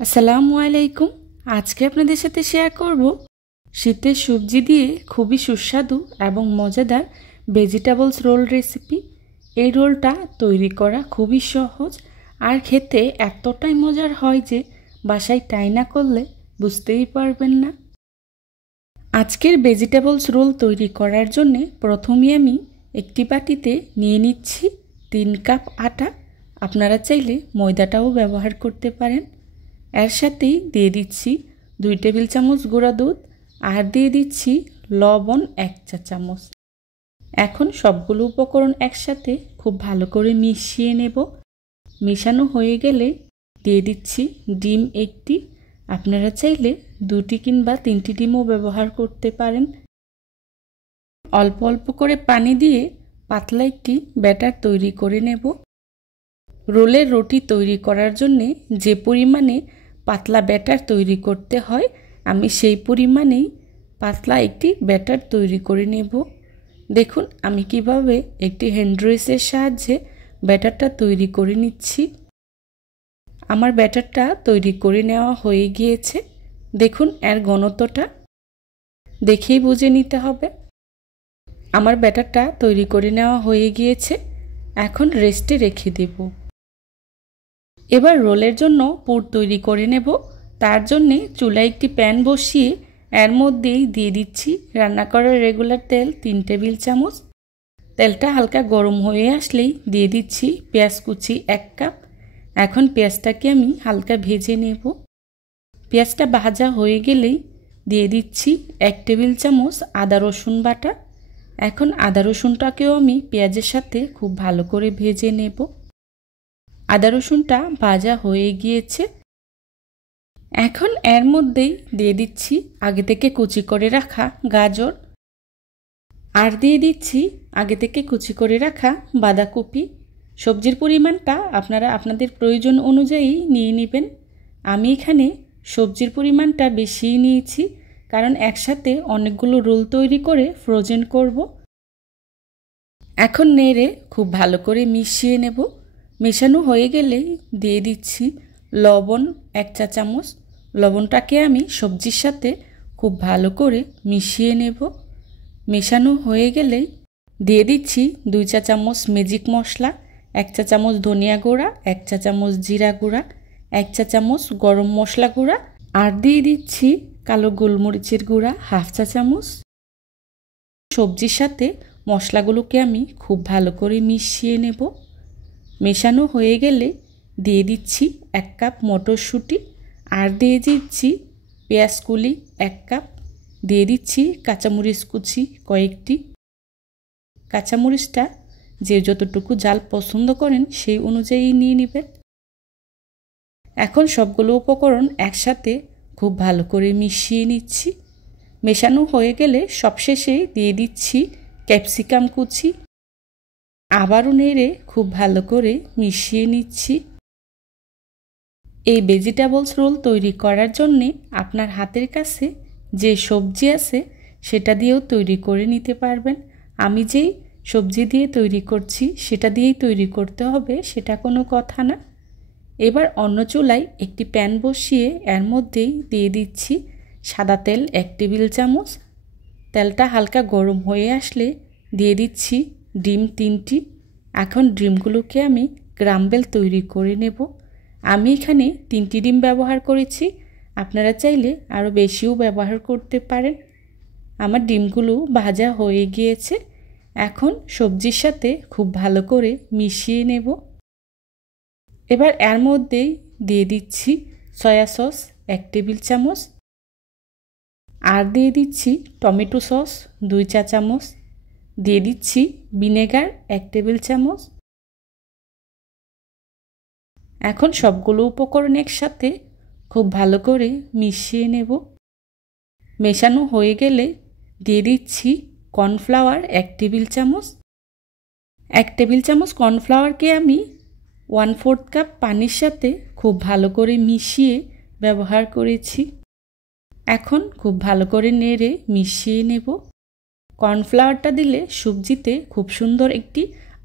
আসসালামু আলাইকুম। আজকে আপনাদের সাথে শেয়ার করব শীতের সবজি দিয়ে খুবই সুস্বাদু এবং মজাদার ভেজিটেবলস রোল রেসিপি। এই রোলটা তৈরি করা খুবই সহজ আর খেতে এতটাই মজার হয় যে বাসায় ট্রাই না করলে বুঝতেই পারবেন না। আজকের ভেজিটেবলস রোল তৈরি করার জন্য প্রথমে আমি একটি বাটিতে নিয়ে নিচ্ছি 3 কাপ আটা। আপনারা চাইলে ময়দাটাও ব্যবহার করতে পারেন। এর সাথেই দিয়ে দিচ্ছি 2 টেবিল চামচ গুঁড়া দুধ আর দিয়ে দিচ্ছি লবণ 1 চা চামচ। এখন সবগুলো উপকরণ একসাথে খুব ভালো করে মিশিয়ে নেব। মেশানো হয়ে গেলে দিয়ে দিচ্ছি ডিম 1টি। আপনারা চাইলে 2টি কিংবা 3টি ডিমও ব্যবহার করতে পারেন। অল্প অল্প করে পানি দিয়ে পাতলা একটি ব্যাটার তৈরি করে নেব। রোলের রুটি তৈরি করার জন্যে যে পরিমাণে পাতলা ব্যাটার তৈরি করতে হয় আমি সেই পরিমাণেই পাতলা একটি ব্যাটার তৈরি করে নেব। দেখুন আমি কিভাবে একটি হ্যান্ড রুইসের সাহায্যে ব্যাটারটা তৈরি করে নিচ্ছি। আমার ব্যাটারটা তৈরি করে নেওয়া হয়ে গিয়েছে। দেখুন এর ঘনত্বটা দেখেই বুঝে নিতে হবে। আমার ব্যাটারটা তৈরি করে নেওয়া হয়ে গিয়েছে। এখন রেস্টে রেখে দেব। এবার রোলের জন্য পুর তৈরি করে নেব। তার জন্যে চুলায় একটি প্যান বসিয়ে এর মধ্যেই দিয়ে দিচ্ছি রান্না করার রেগুলার তেল 3 টেবিল চামচ। তেলটা হালকা গরম হয়ে আসলেই দিয়ে দিচ্ছি পেঁয়াজ কুচি 1 কাপ। এখন পেঁয়াজটাকে আমি হালকা ভেজে নেব। পেঁয়াজটা ভাজা হয়ে গেলেই দিয়ে দিচ্ছি 1 টেবিল চামচ আদা রসুন বাটা। এখন আদা রসুনটাকেও আমি পেঁয়াজের সাথে খুব ভালো করে ভেজে নেব। আদা রসুনটা ভাজা হয়ে গিয়েছে। এখন এর মধ্যেই দিয়ে দিচ্ছি আগে থেকে কুচি করে রাখা গাজর আর দিয়ে দিচ্ছি আগে থেকে কুচি করে রাখা বাঁধাকপি। সবজির পরিমাণটা আপনারা আপনাদের প্রয়োজন অনুযায়ী নিয়ে নেবেন। আমি এখানে সবজির পরিমাণটা বেশিই নিয়েছি কারণ একসাথে অনেকগুলো রোল তৈরি করে ফ্রোজেন করব। এখন নেড়ে খুব ভালো করে মিশিয়ে নেব। মেশানো হয়ে গেলে দিয়ে দিচ্ছি লবণ 1 চা চামচ। লবণটাকে আমি সবজির সাথে খুব ভালো করে মিশিয়ে নেব। মেশানো হয়ে গেলেই দিয়ে দিচ্ছি 2 চা চামচ ম্যাজিক মশলা, 1 চা চামচ ধনিয়া গুঁড়া, 1 চা চামচ জিরা গুঁড়া, 1 চা চামচ গরম মশলা গুঁড়া আর দিয়ে দিচ্ছি কালো গোলমরিচের গুঁড়া 1/2 চা চামচ। সবজির সাথে মশলাগুলোকে আমি খুব ভালো করে মিশিয়ে নেব। মেশানো হয়ে গেলে দিয়ে দিচ্ছি 1 কাপ মটরশুঁটি আর দিয়ে দিচ্ছি পেঁয়াজ কুলি 1 কাপ। দিয়ে দিচ্ছি কাঁচামরিচ কুচি কয়েকটি। কাঁচামরিচটা যে যতটুকু ঝাল পছন্দ করেন সেই অনুযায়ী নিয়ে নেবেন। এখন সবগুলো উপকরণ একসাথে খুব ভালো করে মিশিয়ে নিচ্ছি। মেশানো হয়ে গেলে সবশেষে দিয়ে দিচ্ছি ক্যাপসিকাম কুচি। আবারও নেড়ে খুব ভালো করে মিশিয়ে নিচ্ছি। এই ভেজিটেবলস রোল তৈরি করার জন্যে আপনার হাতের কাছে যে সবজি আছে সেটা দিয়েও তৈরি করে নিতে পারবেন। আমি যেই সবজি দিয়ে তৈরি করছি সেটা দিয়েই তৈরি করতে হবে সেটা কোনো কথা না। এবার অন্য চুলায় একটি প্যান বসিয়ে এর মধ্যেই দিয়ে দিচ্ছি সাদা তেল 1 টেবিল চামচ। তেলটা হালকা গরম হয়ে আসলে দিয়ে দিচ্ছি ডিম 3টি। এখন ডিমগুলোকে আমি ক্রাম্বেল তৈরি করে নেব। আমি এখানে 3টি ডিম ব্যবহার করেছি। আপনারা চাইলে আরও বেশিও ব্যবহার করতে পারেন। আমার ডিমগুলো ভাজা হয়ে গিয়েছে। এখন সবজির সাথে খুব ভালো করে মিশিয়ে নেব। এবার এর মধ্যেই দিয়ে দিচ্ছি সয়া সস 1 টেবিল চামচ আর দিয়ে দিচ্ছি টমেটো সস 2 চা চামচ। দিয়ে দিচ্ছি ভিনেগার 1 টেবিল চামচ। এখন সবগুলো উপকরণ একসাথে খুব ভালো করে মিশিয়ে নেব। মেশানো হয়ে গেলে দিয়ে দিচ্ছি কর্নফ্লাওয়ার 1 টেবিল চামচ। 1 টেবিল চামচ কর্নফ্লাওয়ারকে আমি 1/4 কাপ পানির সাথে খুব ভালো করে মিশিয়ে ব্যবহার করেছি। এখন খুব ভালো করে নেড়ে মিশিয়ে নেব। কর্নফ্লাওয়ারটা দিলে সবজিতে খুব সুন্দর একটি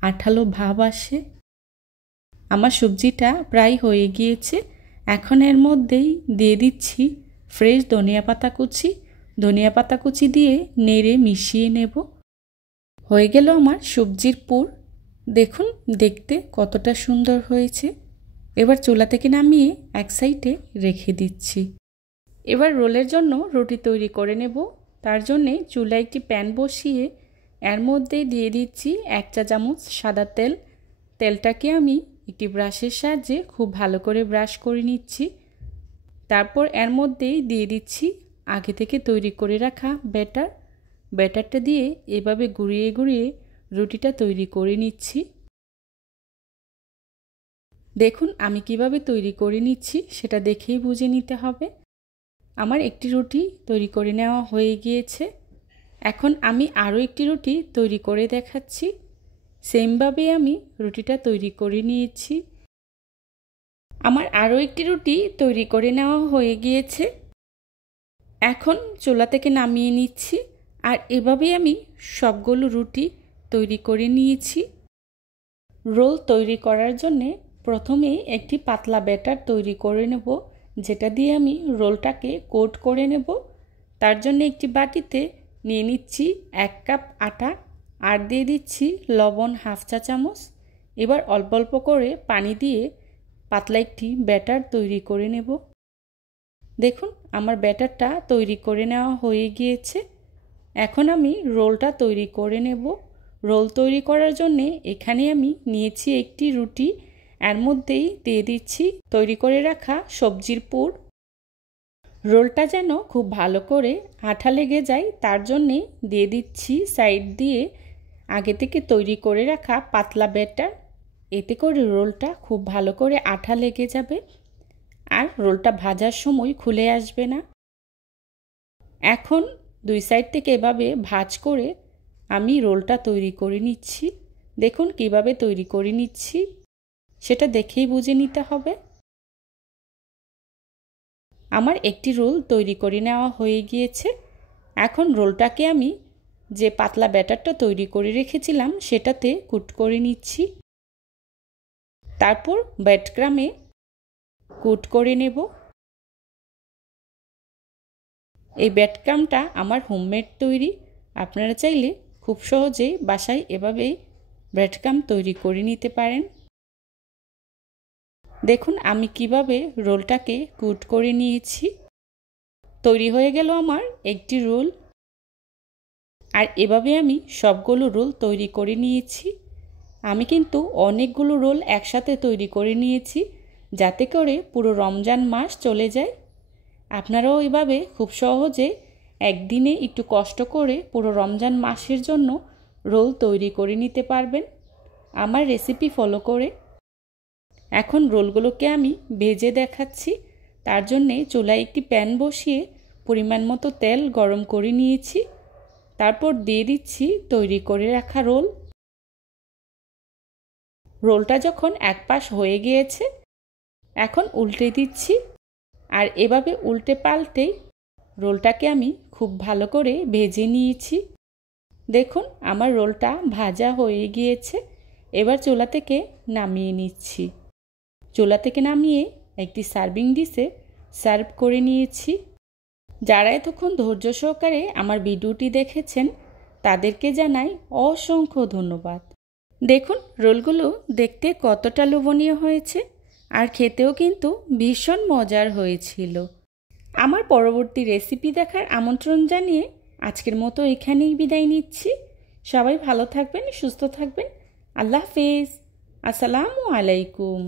আঠালো ভাব আসে। আমার সবজিটা প্রায় হয়ে গিয়েছে। এখন এর মধ্যেই দিয়ে দিচ্ছি ফ্রেশ ধনিয়া পাতা কুচি। ধনিয়া পাতা কুচি দিয়ে নেড়ে মিশিয়ে নেব। হয়ে গেল আমার সবজির পুর। দেখুন দেখতে কতটা সুন্দর হয়েছে। এবার চুলা থেকে নামিয়ে এক সাইডে রেখে দিচ্ছি। এবার রোলের জন্য রুটি তৈরি করে নেব। তার জন্যে চুলায় একটি প্যান বসিয়ে এর মধ্যে দিয়ে দিচ্ছি 1 চা চামচ সাদা তেল। তেলটাকে আমি একটি ব্রাশের সাহায্যে খুব ভালো করে ব্রাশ করে নিচ্ছি। তারপর এর মধ্যেই দিয়ে দিচ্ছি আগে থেকে তৈরি করে রাখা ব্যাটার। ব্যাটারটা দিয়ে এভাবে ঘুরিয়ে ঘুরিয়ে রুটিটা তৈরি করে নিচ্ছি। দেখুন আমি কিভাবে তৈরি করে নিচ্ছি সেটা দেখেই বুঝে নিতে হবে। আমার একটি রুটি তৈরি করে নেওয়া হয়ে গিয়েছে। এখন আমি আরও একটি রুটি তৈরি করে দেখাচ্ছি। সেমভাবে আমি রুটিটা তৈরি করে নিয়েছি। আমার আরও একটি রুটি তৈরি করে নেওয়া হয়ে গিয়েছে। এখন চুলা থেকে নামিয়ে নিচ্ছি। আর এভাবেই আমি সবগুলো রুটি তৈরি করে নিয়েছি। রোল তৈরি করার জন্যে প্রথমে একটি পাতলা ব্যাটার তৈরি করে নেব, যেটা দিয়ে আমি রোলটাকে কোট করে নেব। তার জন্য একটি বাটিতে নিয়ে নিচ্ছি 1 কাপ আটা আর দিয়ে দিচ্ছি লবণ 1/2 চা চামচ। এবার অল্প অল্প করে পানি দিয়ে পাতলা একটি ব্যাটার তৈরি করে নেব। দেখুন আমার ব্যাটারটা তৈরি করে নেওয়া হয়ে গিয়েছে। এখন আমি রোলটা তৈরি করে নেব। রোল তৈরি করার জন্য এখানে আমি নিয়েছি একটি রুটি। এর মধ্যেই দিয়ে দিচ্ছি তৈরি করে রাখা সবজির পুর। রোলটা যেন খুব ভালো করে আঠা লেগে যায় তার জন্যে দিয়ে দিচ্ছি সাইড দিয়ে আগে থেকে তৈরি করে রাখা পাতলা ব্যাটার। এতে করে রোলটা খুব ভালো করে আঠা লেগে যাবে আর রোলটা ভাজার সময় খুলে আসবে না। এখন দুই সাইড থেকে এভাবে ভাঁজ করে আমি রোলটা তৈরি করে নিচ্ছি। দেখুন কিভাবে তৈরি করে নিচ্ছি সেটা দেখেই বুঝে নিতে হবে। আমার একটি রোল তৈরি করে নেওয়া হয়ে গিয়েছে। এখন রোলটাকে আমি যে পাতলা ব্যাটারটা তৈরি করে রেখেছিলাম সেটাতে কুট করে নিচ্ছি। তারপর ব্রেডক্রামে কুট করে নেব। এই ব্রেডক্রামটা আমার হোমমেড তৈরি। আপনারা চাইলে খুব সহজেই বাসায় এভাবেই ব্রেডক্রাম তৈরি করে নিতে পারেন। দেখুন আমি কিভাবে রোলটাকে কুট করে নিয়েছি। তৈরি হয়ে গেল আমার একটি রোল। আর এভাবে আমি সবগুলো রোল তৈরি করে নিয়েছি। আমি কিন্তু অনেকগুলো রোল একসাথে তৈরি করে নিয়েছি যাতে করে পুরো রমজান মাস চলে যায়। আপনারাও এভাবে খুব সহজে একদিনে একটু কষ্ট করে পুরো রমজান মাসের জন্য রোল তৈরি করে নিতে পারবেন আমার রেসিপি ফলো করে। এখন রোলগুলোকে আমি ভেজে দেখাচ্ছি। তার জন্যে চুলায় একটি প্যান বসিয়ে পরিমাণ মতো তেল গরম করে নিয়েছি। তারপর দিয়ে দিচ্ছি তৈরি করে রাখা রোল। রোলটা যখন এক পাশ হয়ে গিয়েছে এখন উল্টে দিচ্ছি। আর এভাবে উল্টে পাল্টেই রোলটাকে আমি খুব ভালো করে ভেজে নিয়েছি। দেখুন আমার রোলটা ভাজা হয়ে গিয়েছে। এবার চুলা থেকে নামিয়ে নিচ্ছি। চুলা থেকে নামিয়ে একটি সার্ভিং ডিশে সার্ভ করে নিয়েছি। যারা এতক্ষণ ধৈর্য সহকারে আমার ভিডিওটি দেখেছেন তাদেরকে জানাই অসংখ্য ধন্যবাদ। দেখুন রোলগুলো দেখতে কতটা লোভনীয় হয়েছে আর খেতেও কিন্তু ভীষণ মজার হয়েছিল। আমার পরবর্তী রেসিপি দেখার আমন্ত্রণ জানিয়ে আজকের মতো এখানেই বিদায় নিচ্ছি। সবাই ভালো থাকবেন, সুস্থ থাকবেন। আল্লাহ হাফেজ। আসসালামু আলাইকুম।